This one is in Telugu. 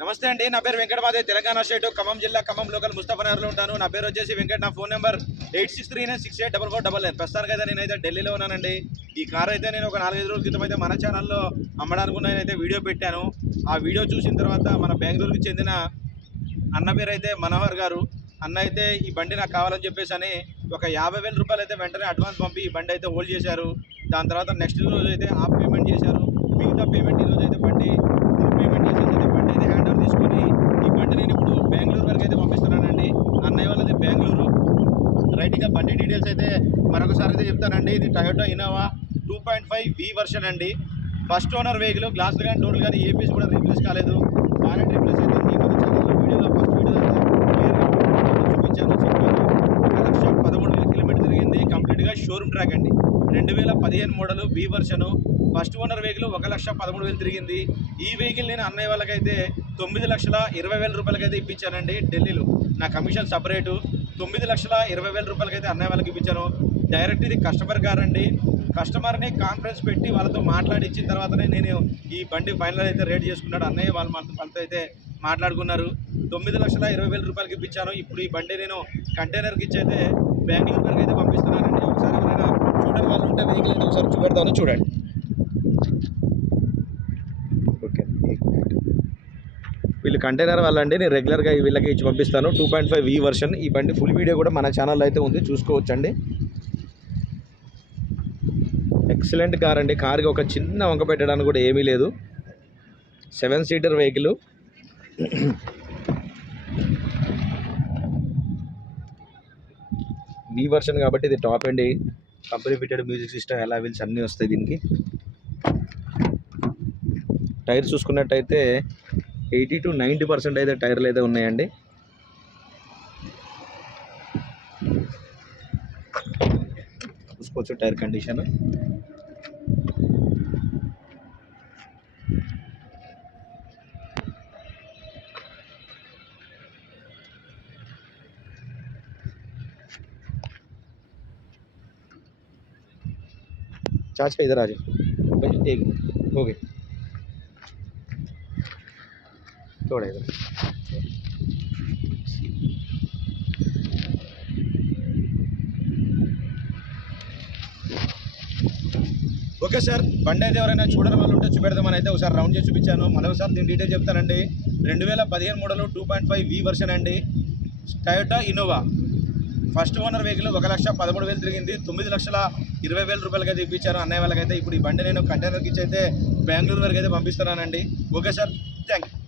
నమస్తే అండి నా పేరు వెంకటమాదేవి తెలంగాణ స్టేట్ ఖమ్మం జిల్లా ఖమ్మం లోకల్ ముస్తఫనగర్లో ఉంటాను. నా పేరు వచ్చేసి వెంకట్ నా phone number eight six three nine six eight double four double nine. ప్రస్తుతానికి అయితే నేనైతే ఢిల్లీలో ఉన్నానండి. ఈ కార్ అయితే నేను ఒక నాలుగైదు రోజుల క్రితం అయితే మన ఛానల్లో అమ్మడానికి నేనైతే వీడియో పెట్టాను. ఆ వీడియో చూసిన తర్వాత మన బెంగళూరుకి చెందిన అన్న పేరు అయితే మనోహర్ గారు. అన్న అయితే ఈ బండి నాకు కావాలని చెప్పేసి అని ఒక యాభై వేల రూపాయలు అయితే వెంటనే అడ్వాన్స్ పంపి ఈ బండి అయితే హోల్డ్ చేశారు. దాని తర్వాత నెక్స్ట్ రోజు అయితే ఆఫ్ పేమెంట్ చేశారు. మిగతా పేమెంట్ ఈ రోజు అయితే బండి ఫుల్ పేమెంట్ చేసేసి అయితే బండి అయితే హ్యాండ్ ఓవర్ తీసుకొని ఈ బండి నేను ఇప్పుడు బెంగళూరు వరకు అయితే పంపిస్తున్నానండి అన్నయ్య వాళ్ళది బెంగళూరు రైట్గా బండి డీటెయిల్స్ అయితే మరొకసారి అయితే చెప్తానండి. ఇది Toyota Innova two point five V version అండి. ఫస్ట్ ఓనర్ వెహికల్ గ్లాసులు కానీ డోర్లు కానీ ఏ పీస్ కూడా రీప్లేస్ కాలేదు. వారెంట్ రీప్లేస్ అయితే మీ మన ఛానల్లో వీడియోలో ఫస్ట్ వీడియో చూపించాను చెప్పాను. ఒక లక్ష పదమూడు వేల కిలోమీటర్ తిరిగింది. కంప్లీట్గా షోరూమ్ ట్రాక్ అండి. రెండు వేల పదిహేను model B version first owner vehicle ఒక లక్ష పదమూడు వేలు తిరిగింది. ఈ వెహికల్ నేను అన్నయ్య వాళ్ళకైతే తొమ్మిది లక్షల ఇరవై వేల రూపాయలకైతే ఇప్పించానండి. ఢిల్లీలో. నా కమిషన్ సపరేటు తొమ్మిది లక్షల ఇరవై వేల రూపాయలకైతే అన్నయ్య వాళ్ళకి ఇప్పించాను. డైరెక్ట్ ఇది కస్టమర్ గారండి. కస్టమర్ని కాన్ఫరెన్స్ పెట్టి వాళ్ళతో మాట్లాడి ఇచ్చిన తర్వాతనే నేను ఈ బండి ఫైనల్ అయితే రేట్ చేసుకున్నాడు. అన్నయ్య వాళ్ళు మనతో వాళ్ళతో అయితే మాట్లాడుకున్నారు. తొమ్మిది లక్షల ఇరవై వేల రూపాయలకి ఇప్పించాను. ఇప్పుడు ఈ బండి నేను కంటైనర్కి ఇచ్చి అయితే బెంగళూరు వరకు అయితే పంపిస్తున్నానండి. ఒకసారి ఎవరైనా చూడండి వాళ్ళు ఉంటే వెహికల్ అయితే ఒకసారి చూపెడతాను. చూడండి ఓకే వీళ్ళు కంటైనర్ వాళ్ళండి నేను రెగ్యులర్గా వీళ్ళకి ఇచ్చి పంపిస్తాను. టూ పాయింట్ ఫైవ్ ఈ వర్షన్. ఈ బండి ఫుల్ వీడియో కూడా మన ఛానల్లో అయితే ఉంది చూసుకోవచ్చండి. ఎక్సలెంట్ కార్ అండి. కార్కి ఒక చిన్న వంక పెట్టడానికి కూడా ఏమీ లేదు. Seven seater vehicle. V version కాబట్టి ఇది టాప్ అండి. కంపెనీ ఫిటెడ్ మ్యూజిక్ సిస్టమ్ ఎలా వీల్స్ అన్నీ వస్తాయి దీనికి. టైర్ చూసుకున్నట్టయితే ఎయిటీ టు నైంటీ పర్సెంట్ అయితే టైర్లు అయితే ఉన్నాయండి చూసుకోవచ్చు టైర్ కండిషన్ चाचा इधर आ जाओ भाई एक मिनट हो गए ತೋಡ ఓకే సార్ బండి అయితే ఎవరైనా చూడడం వల్ల ఉంటే చూపెడదామని అయితే ఒకసారి రౌండ్ చేసి చూపించాను. మరొకసారి దీని డీటెయిల్ చెప్తానండి. రెండు వేల పదిహేను మూడలో two point five V version అండి. Toyota Innova first owner vehicle ఒక లక్ష పదమూడు వేలు తిరిగింది. తొమ్మిది లక్షల ఇరవై వేల రూపాయలకి అయితే ఇప్పించాను అన్నయ్య వాళ్ళకైతే ఇప్పుడు ఈ బండి నేను కంటైనర్కి ఇచ్చి అయితే బెంగళూరు వరకు అయితే పంపిస్తున్నానండి. Okay sir thank you